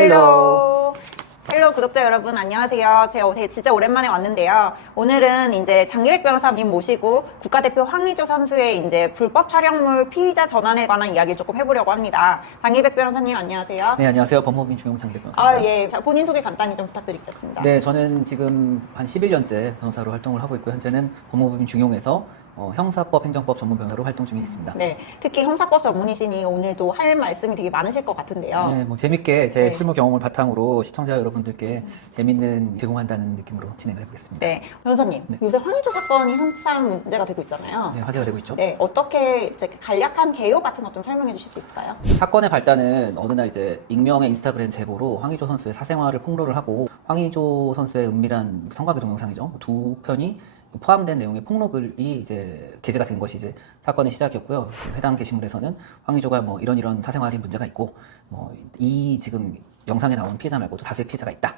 헬로. 헬로 구독자 여러분 안녕하세요. 제가 진짜 오랜만에 왔는데요. 오늘은 이제 장기백 변호사님 모시고 국가대표 황의조 선수의 이제 불법 촬영물 피의자 전환에 관한 이야기를 조금 해보려고 합니다. 장기백 변호사님 안녕하세요. 네, 안녕하세요. 법무법인 중용 장기백 변호사입니다. 예. 자, 본인 소개 간단히 좀 부탁드리겠습니다. 네, 저는 지금 한 11년째 변호사로 활동을 하고 있고 현재는 법무법인 중용에서 형사법, 행정법 전문 변호사로 활동 중에 있습니다. 네, 특히 형사법 전문이시니 오늘도 할 말씀이 되게 많으실 것 같은데요. 네, 뭐 재밌게 제 네. 실무 경험을 바탕으로 시청자 여러분들께 재밌는 제공한다는 느낌으로 진행을 해보겠습니다. 네, 변호사님 네. 요새 황의조 사건이 한참 문제가 되고 있잖아요. 네, 화제가 되고 있죠. 네, 어떻게 이제 간략한 개요 같은 것 좀 설명해 주실 수 있을까요? 사건의 발단은 어느 날 이제 익명의 인스타그램 제보로 황의조 선수의 사생활을 폭로를 하고 황의조 선수의 은밀한 성관계 동영상이죠. 두 편이 포함된 내용의 폭로글이 이제 게재가 된 것이 이제 사건의 시작이었고요. 해당 게시물에서는 황의조가 뭐 이런 사생활이 문제가 있고 뭐 이 지금 영상에 나오는 피해자 말고도 다수의 피해자가 있다.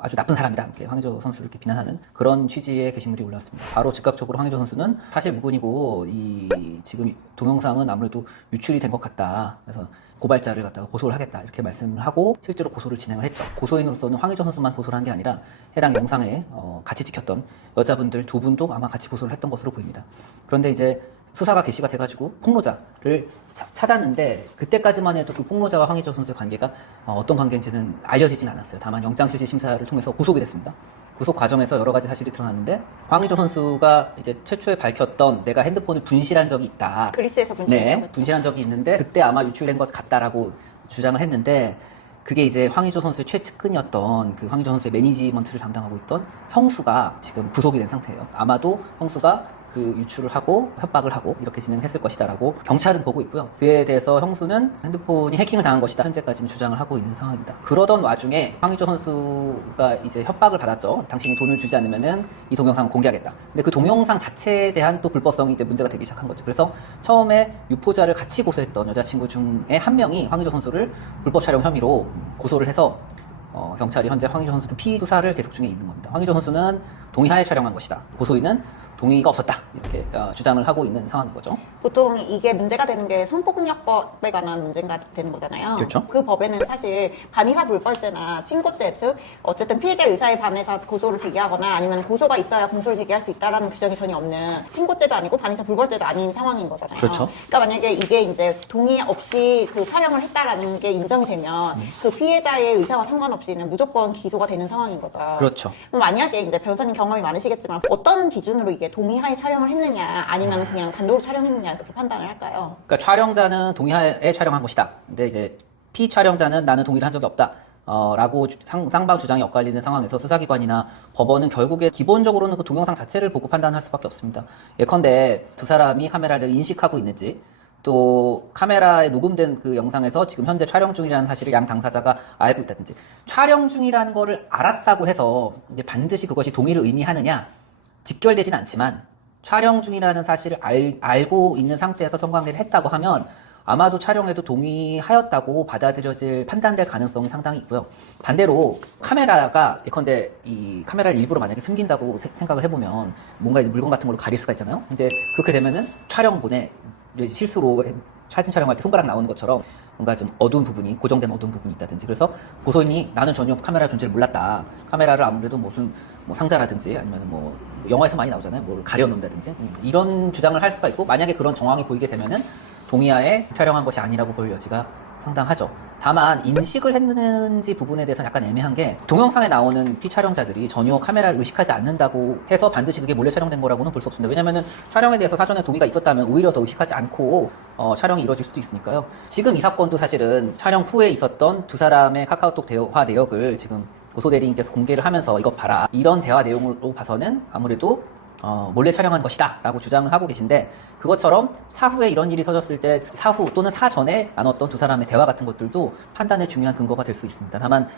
아주 나쁜 사람이다. 이렇게 황의조 선수를 이렇게 비난하는 그런 취지의 게시물이 올랐습니다. 바로 즉각적으로 황의조 선수는 사실 무근이고 이 지금 동영상은 아무래도 유출이 된 것 같다. 그래서 고발자를 갖다가 고소를 하겠다 이렇게 말씀을 하고 실제로 고소를 진행을 했죠. 고소인으로서는 황의조 선수만 고소를 한 게 아니라 해당 영상에 같이 찍혔던 여자분들 두 분도 아마 같이 고소를 했던 것으로 보입니다. 그런데 이제 수사가 개시가 돼가지고 폭로자를 찾았는데 그때까지만 해도 그 폭로자와 황의조 선수의 관계가 어떤 관계인지는 알려지진 않았어요. 다만 영장실질 심사를 통해서 구속이 됐습니다. 구속 과정에서 여러 가지 사실이 드러났는데 황의조 선수가 이제 최초에 밝혔던 내가 핸드폰을 분실한 적이 있다. 그리스에서 분실했다고 네, 분실한 적이 있는데 그때 아마 유출된 것 같다라고 주장을 했는데 그게 이제 황의조 선수의 최측근이었던 그 황의조 선수의 매니지먼트를 담당하고 있던 형수가 지금 구속이 된 상태예요. 아마도 형수가 그 유출을 하고 협박을 하고 이렇게 진행했을 것이다라고 경찰은 보고 있고요. 그에 대해서 형수는 핸드폰이 해킹을 당한 것이다 현재까지는 주장을 하고 있는 상황입니다. 그러던 와중에 황의조 선수가 이제 협박을 받았죠. 당신이 돈을 주지 않으면은 이 동영상을 공개하겠다. 근데 그 동영상 자체에 대한 또 불법성이 이제 문제가 되기 시작한 거죠. 그래서 처음에 유포자를 같이 고소했던 여자친구 중에 한 명이 황의조 선수를 불법 촬영 혐의로 고소를 해서 경찰이 현재 황의조 선수를 피의 수사를 계속 중에 있는 겁니다. 황의조 선수는 동의하에 촬영한 것이다. 고소인은 동의가 없었다. 이렇게 주장을 하고 있는 상황인 거죠. 보통 이게 문제가 되는 게 성폭력법에 관한 문제가 되는 거잖아요. 그렇죠. 그 법에는 사실 반의사 불벌죄나 친고죄, 즉 어쨌든 피해자 의사에 반해서 고소를 제기하거나 아니면 고소가 있어야 공소를 제기할 수 있다라는 규정이 전혀 없는 친고죄도 아니고 반의사 불벌죄도 아닌 상황인 거잖아요. 그렇죠. 그러니까 만약에 이게 이제 동의 없이 그 촬영을 했다라는 게 인정이 되면 그 피해자의 의사와 상관없이는 무조건 기소가 되는 상황인 거죠. 그렇죠. 그럼 만약에 이제 변호사님 경험이 많으시겠지만 어떤 기준으로 이게 동의하에 촬영을 했느냐 아니면 그냥 단독으로 촬영했느냐 이렇게 판단을 할까요? 그러니까 촬영자는 동의하에 촬영한 것이다. 근데 이제 피촬영자는 나는 동의를 한 적이 없다. 라고 쌍방 주장이 엇갈리는 상황에서 수사기관이나 법원은 결국에 기본적으로는 그 동영상 자체를 보고 판단할 수밖에 없습니다. 예컨대 두 사람이 카메라를 인식하고 있는지 또 카메라에 녹음된 그 영상에서 지금 현재 촬영 중이라는 사실을 양 당사자가 알고 있다든지 촬영 중이라는 거를 알았다고 해서 이제 반드시 그것이 동의를 의미하느냐 직결되진 않지만 촬영 중이라는 사실을 알고 있는 상태에서 성관계를 했다고 하면 아마도 촬영에도 동의하였다고 받아들여질 판단될 가능성이 상당히 있고요. 반대로 카메라가 예컨대 이 카메라를 일부러 만약에 숨긴다고 생각을 해보면 뭔가 이제 물건 같은 걸로 가릴 수가 있잖아요. 근데 그렇게 되면은 촬영본에 실수로 사진 촬영할 때 손가락 나오는 것처럼 뭔가 좀 어두운 부분이 고정된 어두운 부분이 있다든지 그래서 고소인이 나는 전혀 카메라 존재를 몰랐다. 카메라를 아무래도 무슨 뭐 상자라든지 아니면 뭐 영화에서 많이 나오잖아요. 뭘 가려놓는다든지 이런 주장을 할 수가 있고 만약에 그런 정황이 보이게 되면은 동의하에 촬영한 것이 아니라고 볼 여지가 상당하죠. 다만 인식을 했는지 부분에 대해서는 약간 애매한 게 동영상에 나오는 피촬영자들이 전혀 카메라를 의식하지 않는다고 해서 반드시 그게 몰래 촬영된 거라고는 볼 수 없습니다. 왜냐면은 촬영에 대해서 사전에 동의가 있었다면 오히려 더 의식하지 않고 촬영이 이루어질 수도 있으니까요. 지금 이 사건도 사실은 촬영 후에 있었던 두 사람의 카카오톡 대화 내역을 지금 고소대리인께서 공개를 하면서 이것 봐라. 이런 대화 내용으로 봐서는 아무래도 몰래 촬영한 것이다 라고 주장을 하고 계신데 그것처럼 사후에 이런 일이 터졌을 때 사후 또는 사전에 나눴던 두 사람의 대화 같은 것들도 판단에 중요한 근거가 될 수 있습니다. 다만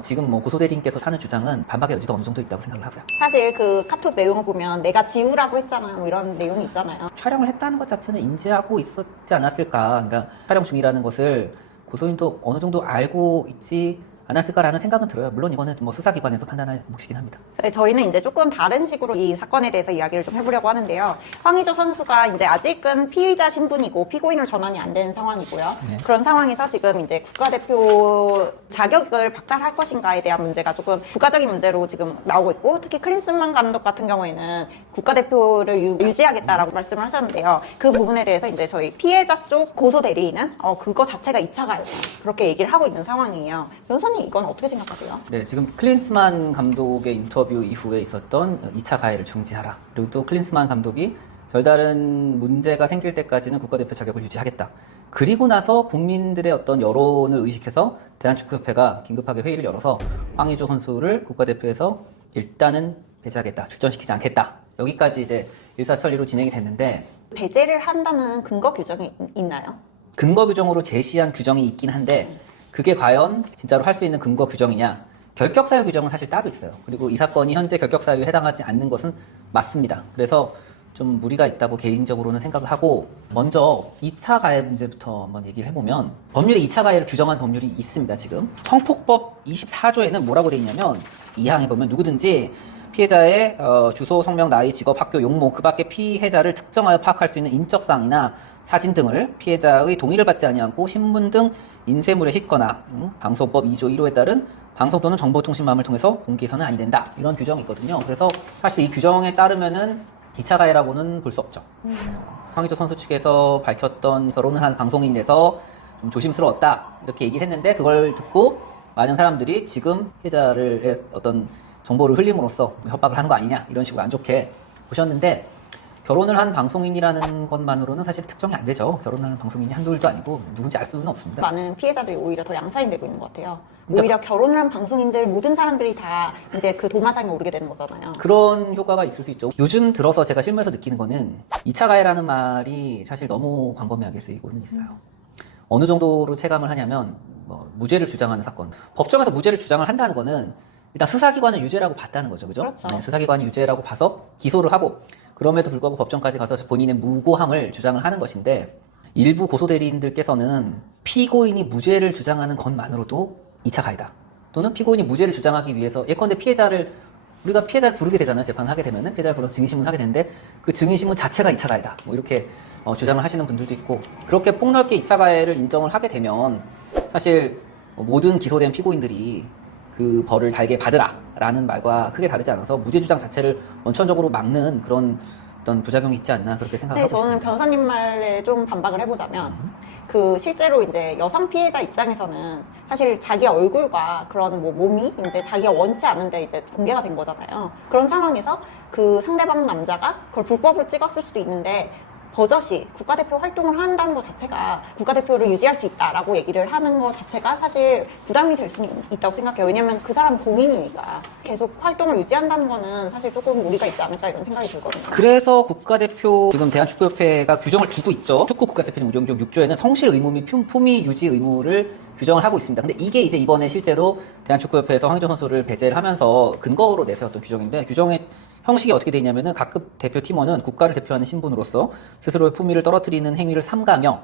지금 뭐 고소대리인께서 하는 주장은 반박의 여지가 어느 정도 있다고 생각을 하고요. 사실 그 카톡 내용을 보면 내가 지우라고 했잖아 뭐 이런 내용이 있잖아요. 촬영을 했다는 것 자체는 인지하고 있었지 않았을까. 그러니까 촬영 중이라는 것을 고소인도 어느 정도 알고 있지 안 했을까라는 생각은 들어요. 물론 이거는 뭐 수사기관에서 판단할 몫이긴 합니다. 네, 저희는 이제 조금 다른 식으로 이 사건에 대해서 이야기를 좀 해보려고 하는데요. 황의조 선수가 이제 아직은 피의자 신분이고 피고인으로 전환이 안 된 상황이고요. 네. 그런 상황에서 지금 이제 국가대표 자격을 박탈할 것인가에 대한 문제가 조금 국가적인 문제로 지금 나오고 있고, 특히 클린스만 감독 같은 경우에는 국가대표를 유지하겠다라고 말씀을 하셨는데요. 그 부분에 대해서 이제 저희 피해자 쪽 고소 대리인은 그거 자체가 2차 가해 그렇게 얘기를 하고 있는 상황이에요. 변호사님 이건 어떻게 생각하세요? 네, 지금 클린스만 감독의 인터뷰 이후에 있었던 2차 가해를 중지하라. 그리고 또 클린스만 감독이 별다른 문제가 생길 때까지는 국가대표 자격을 유지하겠다. 그리고 나서 국민들의 어떤 여론을 의식해서 대한축구협회가 긴급하게 회의를 열어서 황의조 선수를 국가대표에서 일단은 배제하겠다. 출전시키지 않겠다. 여기까지 이제 일사천리로 진행이 됐는데, 배제를 한다는 근거 규정이 있나요? 근거 규정으로 제시한 규정이 있긴 한데 그게 과연 진짜로 할 수 있는 근거 규정이냐? 결격 사유 규정은 사실 따로 있어요. 그리고 이 사건이 현재 결격 사유에 해당하지 않는 것은 맞습니다. 그래서 좀 무리가 있다고 개인적으로는 생각을 하고, 먼저 2차 가해 문제부터 한번 얘기를 해보면, 법률에 2차 가해를 규정한 법률이 있습니다. 지금 성폭법 24조에는 뭐라고 돼 있냐면, 2항에 보면 누구든지 피해자의 주소, 성명, 나이, 직업, 학교, 용모, 그 밖에 피해자를 특정하여 파악할 수 있는 인적사항이나 사진 등을 피해자의 동의를 받지 아니하고 신문 등 인쇄물에 싣거나 방송법 2조 1호에 따른 방송 또는 정보통신망을 통해서 공개해서는 아니 된다. 이런 규정이 있거든요. 그래서 사실 이 규정에 따르면은 2차 가해라고는 볼 수 없죠. 황의조 선수 측에서 밝혔던 결혼을 한 방송인이라서 좀 조심스러웠다. 이렇게 얘기를 했는데, 그걸 듣고 많은 사람들이 지금 피해자를 어떤 정보를 흘림으로써 협박을 하는 거 아니냐, 이런 식으로 안 좋게 보셨는데, 결혼을 한 방송인이라는 것만으로는 사실 특정이 안 되죠. 결혼하는 방송인이 한둘도 아니고 누군지 알 수는 없습니다. 많은 피해자들이 오히려 더 양산이 되고 있는 것 같아요. 그러니까 오히려 결혼을 한 방송인들 모든 사람들이 다 이제 그 도마상에 오르게 되는 거잖아요. 그런 효과가 있을 수 있죠. 요즘 들어서 제가 실무에서 느끼는 거는 2차 가해라는 말이 사실 너무 광범위하게 쓰이고는 있어요. 어느 정도로 체감을 하냐면, 무죄를 주장하는 사건. 법정에서 무죄를 주장을 한다는 거는 일단 수사기관은 유죄라고 봤다는 거죠. 그죠? 그렇죠. 네, 수사기관이 유죄라고 봐서 기소를 하고, 그럼에도 불구하고 법정까지 가서 본인의 무고함을 주장을 하는 것인데, 일부 고소대리인들께서는 피고인이 무죄를 주장하는 것만으로도 2차 가해다. 또는 피고인이 무죄를 주장하기 위해서, 예컨대 우리가 피해자를 부르게 되잖아요. 재판을 하게 되면은 피해자를 불러서 증인신문을 하게 되는데, 그 증인신문 자체가 2차 가해다. 뭐 이렇게 주장을 하시는 분들도 있고, 그렇게 폭넓게 2차 가해를 인정을 하게 되면 사실 모든 기소된 피고인들이 그 벌을 달게 받으라라는 말과 크게 다르지 않아서 무죄 주장 자체를 원천적으로 막는 그런 어떤 부작용이 있지 않나, 그렇게 생각하고 저는 있습니다. 변호사님 말에 좀 반박을 해보자면, 그 실제로 이제 여성 피해자 입장에서는 사실 자기 얼굴과 그런 뭐 몸이 이제 자기가 원치 않은데 이제 공개가 된 거잖아요. 그런 상황에서 그 상대방 남자가 그걸 불법으로 찍었을 수도 있는데, 버젓이 국가대표 활동을 한다는 것 자체가 국가대표를 유지할 수 있다라고 얘기를 하는 것 자체가 사실 부담이 될 수는 있다고 생각해요. 왜냐면 그 사람 공인이니까 계속 활동을 유지한다는 거는 사실 조금 무리가 있지 않을까, 이런 생각이 들거든요. 그래서 국가대표, 지금 대한축구협회가 규정을 두고 있죠. 축구 국가대표는 운영중 6조에는 성실 의무 및 품위 유지 의무를 규정을 하고 있습니다. 근데 이게 이제 이번에 실제로 대한축구협회에서 황의조 선수를 배제를 하면서 근거로 내세웠던 규정인데, 규정의 형식이 어떻게 되어 있냐면은, 각급 대표 팀원은 국가를 대표하는 신분으로서 스스로의 품위를 떨어뜨리는 행위를 삼가며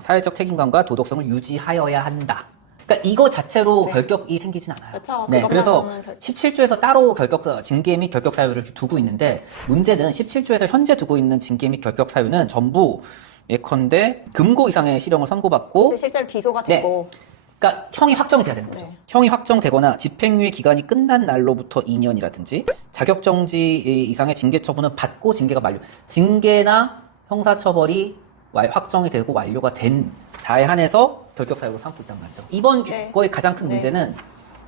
사회적 책임감과 도덕성을 유지하여야 한다. 그러니까 이거 자체로 네. 결격이 생기진 않아요. 그렇죠. 네, 그래서 그것만으로는 17조에서 따로 징계 및 결격 사유를 두고 있는데, 문제는 17조에서 현재 두고 있는 징계 및 결격 사유는 전부 예컨대 금고 이상의 실형을 선고받고, 이제 실제로 기소가 되고, 그러니까 형이 확정이 돼야 되는 거죠. 네. 형이 확정되거나 집행유예 기간이 끝난 날로부터 2년이라든지 자격정지 이상의 징계 처분은 받고 징계가 만료. 징계나 형사처벌이 확정이 되고 완료가 된 자에 한해서 결격 사유로 삼고 있단 말이죠. 이번 네. 거의 가장 큰 네. 문제는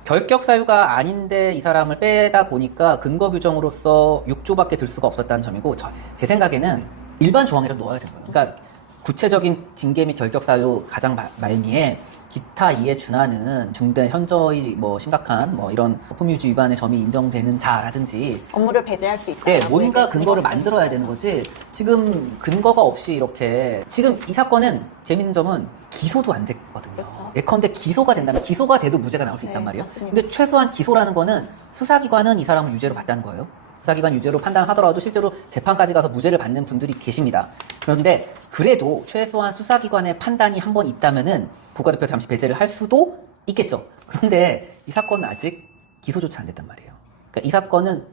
결격 사유가 아닌데 이 사람을 빼다 보니까 근거 규정으로서 6조밖에 들 수가 없었다는 점이고, 제 생각에는 일반 조항이라도 넣어야 되는 거예요. 그러니까 구체적인 징계 및 결격 사유 가장 말미에 기타 이에 준하는 중대 현저히 심각한 이런 품위유지 위반의 점이 인정되는 자라든지, 업무를 배제할 수 있다. 네, 뭔가 근거를 만들어야 되는 거지. 지금 근거가 없이 이렇게, 지금 이 사건은 재밌는 점은 기소도 안 됐거든요. 그렇죠. 예컨대 기소가 된다면 기소가 돼도 무죄가 나올 수 있단 네, 말이에요. 맞습니다. 근데 최소한 기소라는 거는 수사기관은 이 사람을 유죄로 봤다는 거예요. 수사기관 유죄로 판단하더라도 실제로 재판까지 가서 무죄를 받는 분들이 계십니다. 그런데 그래도 최소한 수사기관의 판단이 한 번 있다면은 국가대표 잠시 배제를 할 수도 있겠죠. 그런데 이 사건은 아직 기소조차 안 됐단 말이에요. 그러니까 이 사건은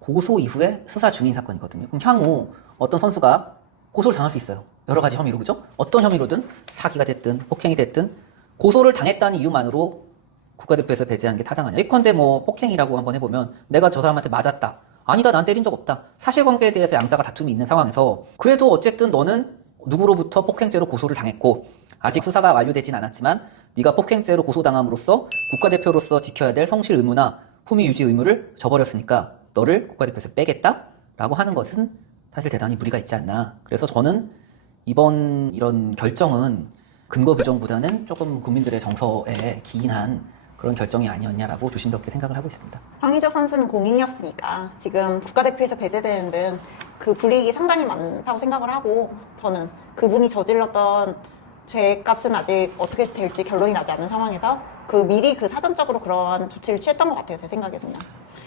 고소 이후에 수사 중인 사건이거든요. 그럼 향후 어떤 선수가 고소를 당할 수 있어요. 여러 가지 혐의로, 그죠? 어떤 혐의로든 사기가 됐든 폭행이 됐든 고소를 당했다는 이유만으로 국가대표에서 배제하는 게 타당하냐. 예컨대 뭐 폭행이라고 한번 해보면 내가 저 사람한테 맞았다. 아니다, 난 때린 적 없다. 사실관계에 대해서 양자가 다툼이 있는 상황에서 그래도 어쨌든 너는 누구로부터 폭행죄로 고소를 당했고 아직 수사가 완료되진 않았지만 네가 폭행죄로 고소당함으로써 국가대표로서 지켜야 될 성실 의무나 품위 유지 의무를 저버렸으니까 너를 국가대표에서 빼겠다라고 하는 것은 사실 대단히 무리가 있지 않나. 그래서 저는 이번 이런 결정은 근거 규정보다는 조금 국민들의 정서에 기인한 그런 결정이 아니었냐라고 조심스럽게 생각을 하고 있습니다. 황의조 선수는 공인이었으니까 지금 국가대표에서 배제되는 등 그 불이익이 상당히 많다고 생각을 하고, 저는 그분이 저질렀던 죄값은 아직 어떻게 될지 결론이 나지 않은 상황에서 미리 사전적으로 그런 조치를 취했던 것 같아요, 제 생각에는요.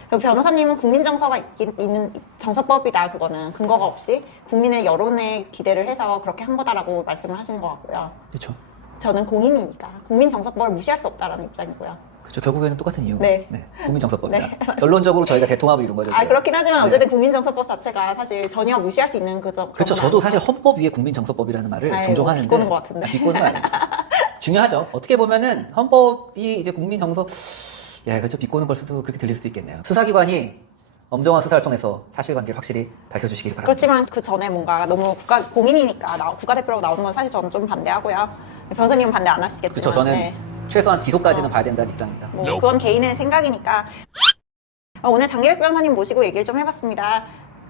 그리고 변호사님은 국민 정서가 있는 정서법이다, 그거는 근거가 없이 국민의 여론에 기대를 해서 그렇게 한 거다라고 말씀을 하시는 것 같고요. 그렇죠. 저는 공인이니까 국민 정서법을 무시할 수 없다라는 입장이고요. 그렇죠. 결국에는 똑같은 이유. 네. 국민정서법이다. 네. 결론적으로 저희가 대통합을 이룬 거죠. 지금. 그렇긴 하지만 네. 어쨌든 국민정서법 자체가 사실 전혀 무시할 수 있는 그렇죠. 저도 사실 헌법 위에 국민정서법이라는 말을 종종 하는데. 비꼬는 것 같은데. 비꼬는 거 아니에요. 중요하죠. 어떻게 보면은 헌법이 이제 국민정서, 그렇죠. 비꼬는 걸 수도 그렇게 들릴 수도 있겠네요. 수사기관이 엄정한 수사를 통해서 사실관계를 확실히 밝혀주시길 바랍니다. 그렇지만 그 전에 뭔가 너무 공인이니까 국가대표라고 나오는 건 사실 저는 좀 반대하고요. 변호사님은 반대 안 하시겠지만. 그렇죠. 저는 최소한 기소까지는 봐야 된다는 입장입니다. 뭐 그건 개인의 생각이니까. 오늘 장계혁 변호사님 모시고 얘기를 좀 해봤습니다.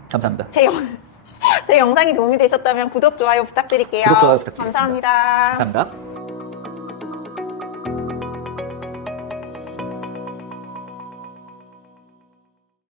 감사합니다. 제 영상이 도움이 되셨다면 구독, 좋아요 부탁드릴게요. 구독, 좋아요 부탁드리겠습니다. 감사합니다. 감사합니다.